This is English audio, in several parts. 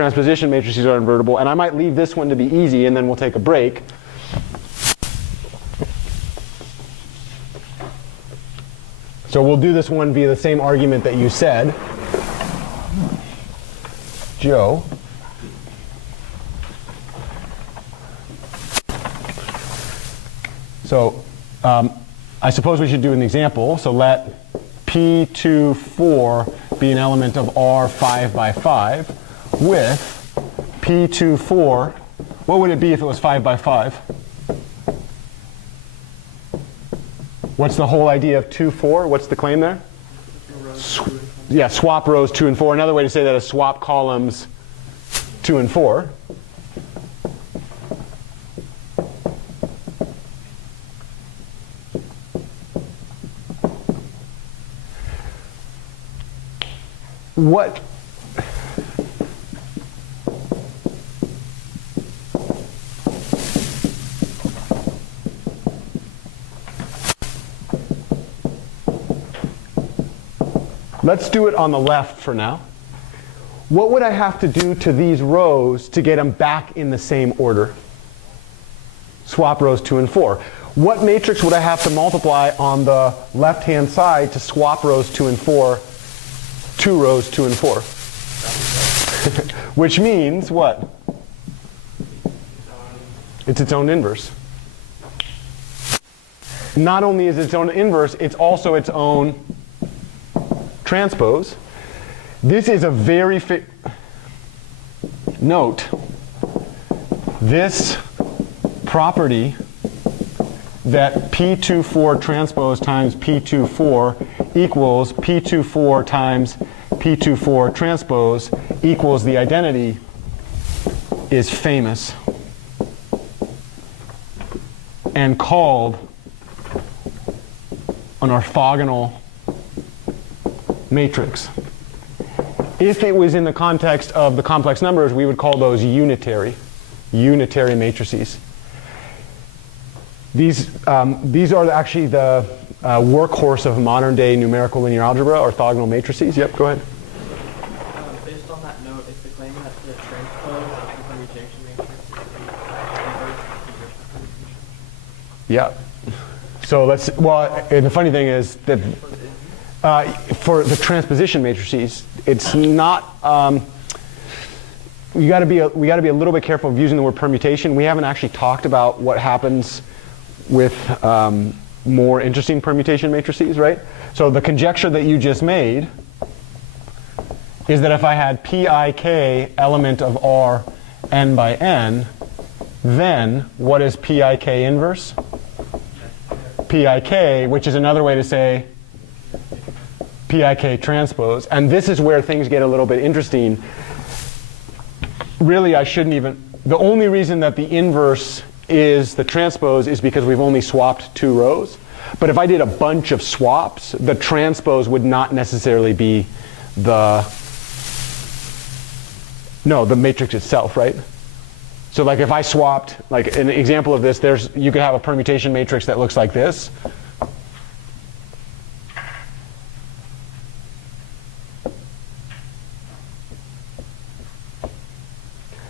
transposition matrices are invertible. And I might leave this one to be easy, and then we'll take a break. So we'll do this one via the same argument that you said. Joe. So I suppose we should do an example. So let P24 be an element of R 5 by 5 with P24. What would it be if it was 5 by 5? What's the whole idea of 2, 4? What's the claim there? Yeah, swap rows 2 and 4. Another way to say that is swap columns 2 and 4. What? Let's do it on the left for now. What would I have to do to these rows to get them back in the same order? Swap rows 2 and 4. What matrix would I have to multiply on the left-hand side to swap rows 2 and 4, 2 rows 2 and 4? Which means what? It's its own inverse. Not only is it its own inverse, it's also its own transpose. This is a very note. This property that P24 transpose times P24 equals P24 times P24 transpose equals the identity is famous and called an orthogonal matrix. If it was in the context of the complex numbers, we would call those unitary matrices. These are actually the workhorse of modern day numerical linear algebra, orthogonal matrices. Yep, go ahead. Based on that note, is the claim that the transpose of the permutation matrix is Yeah. So let's, well, and the funny thing is that for the transposition matrices, it's not, we got to be a little bit careful of using the word permutation. We haven't actually talked about what happens with more interesting permutation matrices, right? So the conjecture that you just made is that if I had PIK element of R n by n, then what is PIK inverse? PIK, which is another way to say PIK transpose. And this is where things get a little bit interesting. Really, I shouldn't even, the only reason that the inverse is the transpose is because we've only swapped 2 rows. But if I did a bunch of swaps, the transpose would not necessarily be the matrix itself, right? So like if I swapped, like an example of this, you could have a permutation matrix that looks like this.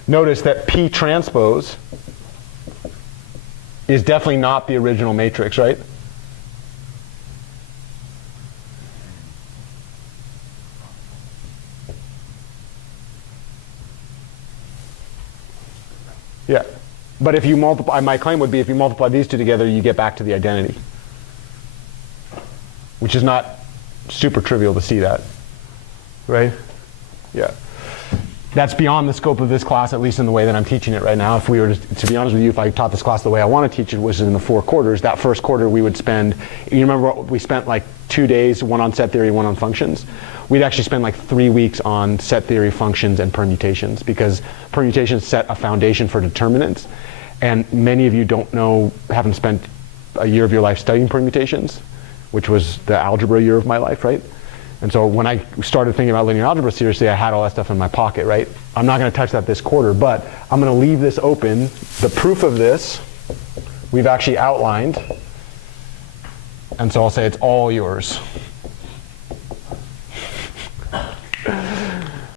Notice that P transpose is definitely not the original matrix, right? Yeah. But if you multiply, my claim would be if you multiply these two together, you get back to the identity. Which is not super trivial to see that. Right? Yeah. That's beyond the scope of this class, at least in the way that I'm teaching it right now. If we were to be honest with you, if I taught this class the way I want to teach it, which is in the 4 quarters, that first quarter we would spend, you remember we spent like 2 days, one on set theory, one on functions? We'd actually spend like 3 weeks on set theory, functions, and permutations, because permutations set a foundation for determinants. And many of you don't know, haven't spent a year of your life studying permutations, which was the algebra year of my life, right? And so when I started thinking about linear algebra seriously, I had all that stuff in my pocket, right? I'm not going to touch that this quarter, but I'm going to leave this open. The proof of this, we've actually outlined. And so I'll say it's all yours.